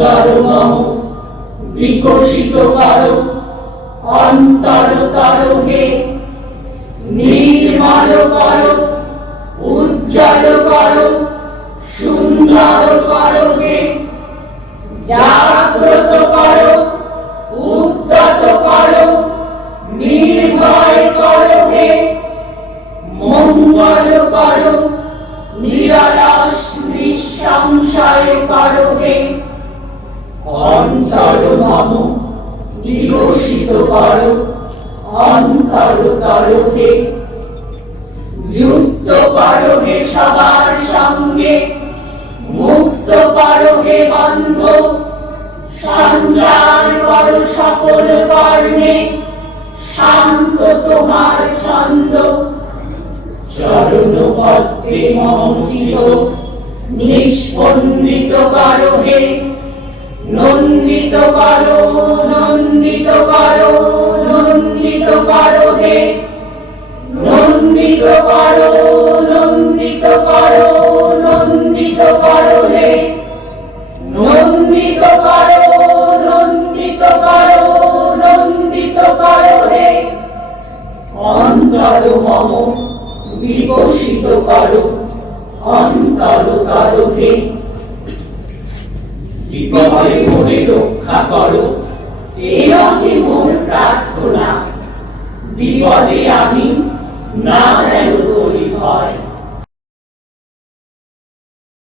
অন্তর মম বিকশিত করো অন্তর তর হে, নির্মল করো উজ্জ্বল করো সুন্দর করো হে, জাগ্রত করো উদ্যত করো নির্ভয় করো হে, মঙ্গল করো নিরলস নিঃসংশয় করো হে, অন্তর মম বিকশিত করো অন্তর তর হে, যুক্ত করো হে সবার সঙ্গে মুক্ত করো হে বন্ধ, সঞ্চার করো সকল কর্মে শান্ত তোমার ছন্দ, চরণ পদ্মে মম চিত নিস্পন্দিত করো হে, নন্দিত করো নন্দিত করো নন্দিত করো হে, নন্দিত করো নন্দিত করো নন্দিত করো হে, নন্দিত করো নন্দিত করো নন্দিত করো হে, অন্তর মম বিকশিত করো অন্তর তর হে, বিপদে মোরে রক্ষা করো এই রহে মোর প্রার্থনা, বিপদে আমি না যেন করি ভয়।